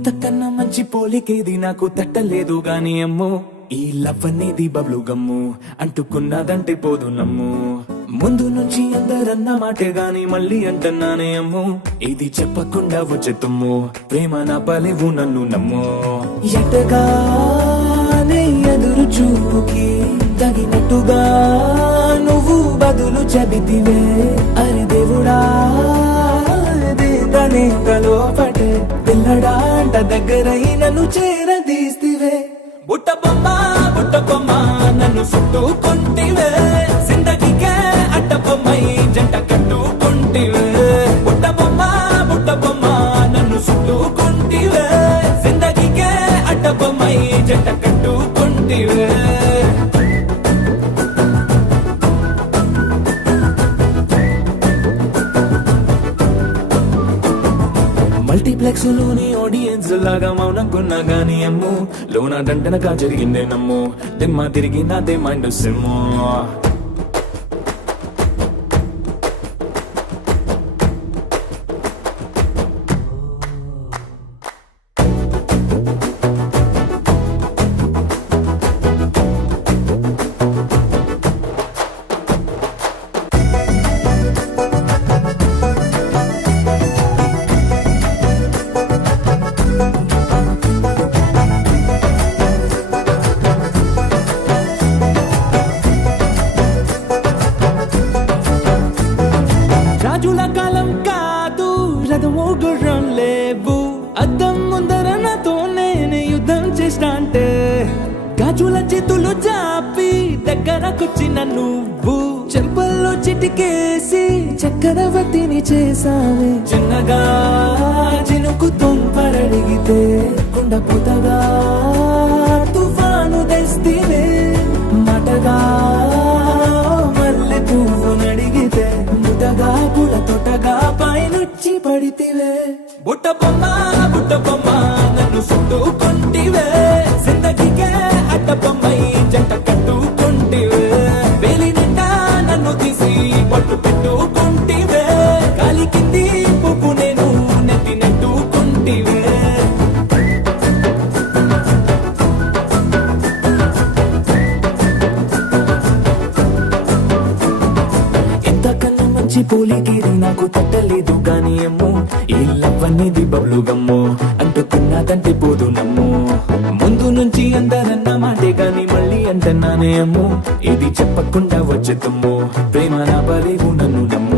ఇంతకన్నా మంచి పోలికేది నాకు తట్టలేదు గాని అమ్మో ఈ లవ్ అనేది బబ్లు గమ్ము అంటుకున్నదంటే పోదు నమ్ము ముందు నుంచి అందరన్న మాటే గాని మళ్ళీ అంటున్నానే అమ్ము ఇది చెప్పకుండా వచ్చే తుమ్ము ప్రేమ నా పలేవు నన్ను నమ్ము ఎటగానే ఎదురు చూపుకి తగినట్టుగా నువ్వు బదులు చెబితివే అరే దేవుడా దేదనే లోపటే పిల్లడా అంట దగ్గరై నన్ను చేరదీస్తివే బుట్ట బొమ్మ నన్ను చుట్టుకుంటివే జిందగీకే అడ్డ బొమ్మై జంట కట్టుకుంటివే బుట్ట బొమ్మ నన్ను చుట్టుకుంటివే జిందగీకే అడ్డ బొమ్మై జంట కట్టుకుంటివే మల్టీప్లెక్స్ లోని ఆడియన్స్ లాగా మౌనంకున్నా గానీ అమ్ము లోన దండనగా జరిగిందే నమ్ము దిమ్మ తిరిగి నాదే మైండ్ సిమ్ము రాజుల కాలం కాదు రథమో గుర్రం లేవు అద్దం ముందర నాతో నేనే యుద్ధం చేస్తా అంటే గాజుల చేతులు జాపి దగ్గరకొచ్చిన నువ్వు చెంపల్లో చిటికేసి చక్రవర్తిని చేసావే చిన్నగా చినుకు తుంపరడిగితే కుండపోతగా తుఫాను తెస్తివే మటగా మల్లె పువ్వు నడిగితే ముదగా పుల తొటగా పైనొచ్చి పడితివే బుట్ట బొమ్మ నన్ను చుట్టుకుంటివే జిందగీకే అడ్డ బొమ్మై జంట కట్టుకుంటివే వేలి నిండా నన్ను తీసి పట్టు పెట్టుకుంటివే గాలి కింది పువ్వు నేను నెత్తి నెట్టుకుంటివే ఎంతకన్నా మంచి పోలికేది నాకు తట్టలేదు గాని అమ్ము ఈ లవ్ అనేది బబ్లు గమ్ము అంటుకున్నదంటే పోదు నమ్ము ముందు నుంచి అందరన్న మాటే గాని మళ్ళీ అంటున్నానే అమ్ము ఇది చెప్పకుండా వచ్చే తుమ్ము ప్రేమ నా బలేవు నన్ను నమ్ము